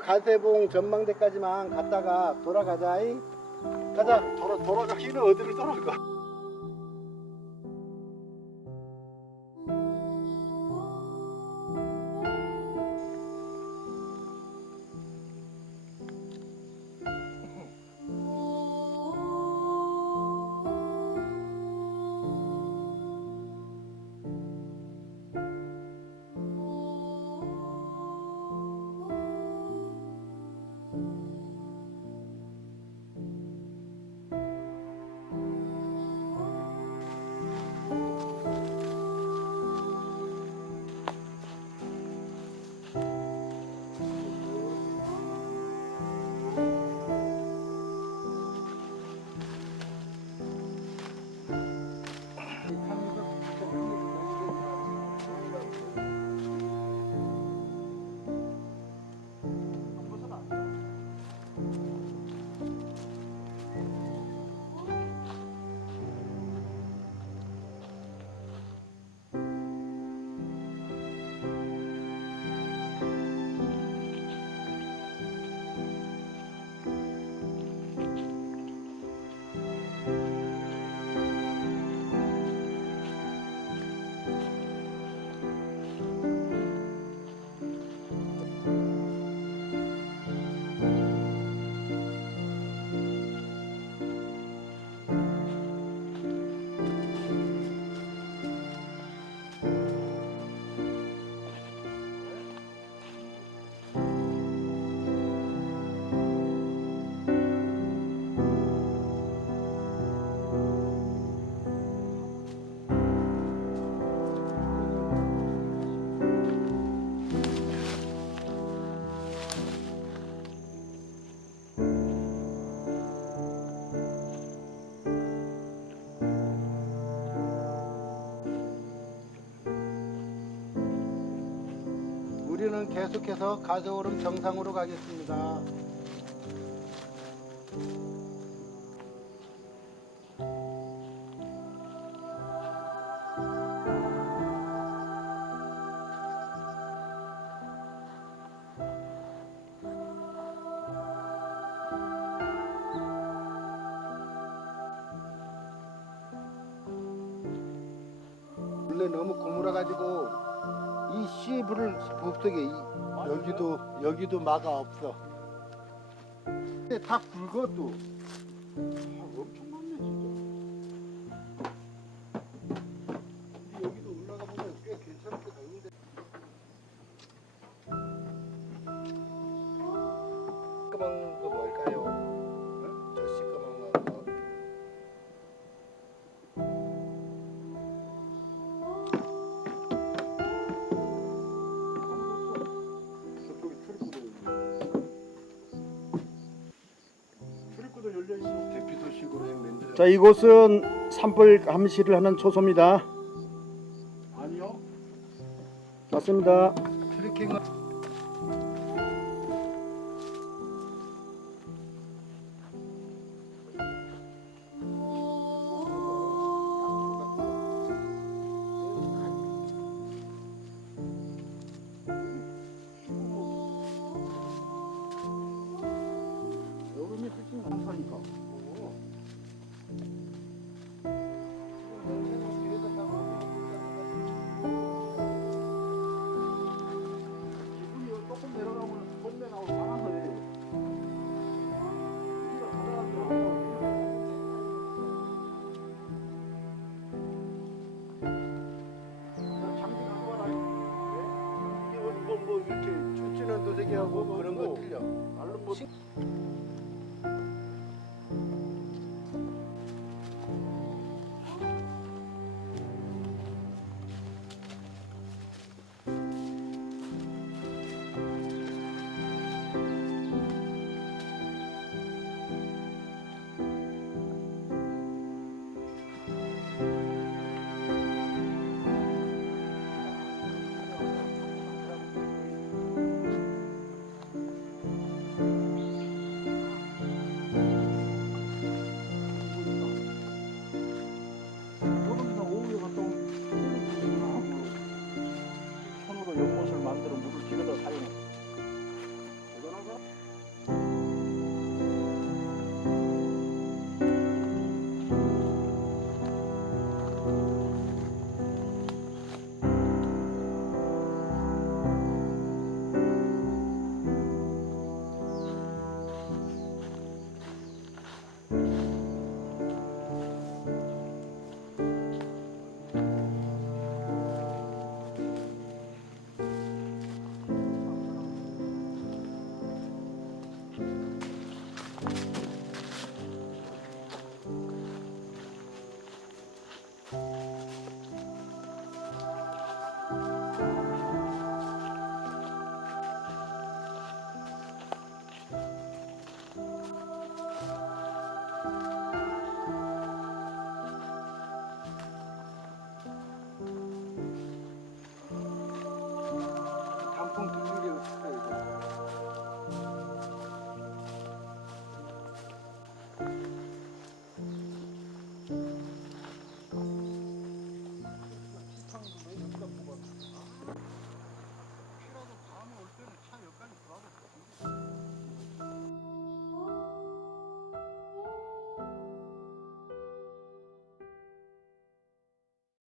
가세봉 전망대까지만 갔다가 돌아가자. 가자. 돌아가기는 어디를 돌아가? 우리는 계속해서 가세오름 정상으로 가겠습니다. 원래 너무 고물어가지고 이 씨부를 못 쓰게 여기도 마가 없어. 근데 다 굵어 또. 엄청 많네 진짜. 근데 여기도 올라가 보면 꽤 괜찮게 가는데. 시꺼먼 거 뭘까요? 응? 저 시꺼먼 거. 저쪽에 출입구도 열려 있어. 대피소식으로 만들어. 자, 이곳은 산불 감시를 하는 초소입니다. 아니요. 맞습니다. 트레킹을 여름이 훨씬 많다니까. 기분이 조금 내려가면 손내 나오고 강한 거지. 우리가 가다가 장비 가져와라. 뭐 이렇게 춤추는 도색이하고 그런 거 틀려. 나는 뭐 응?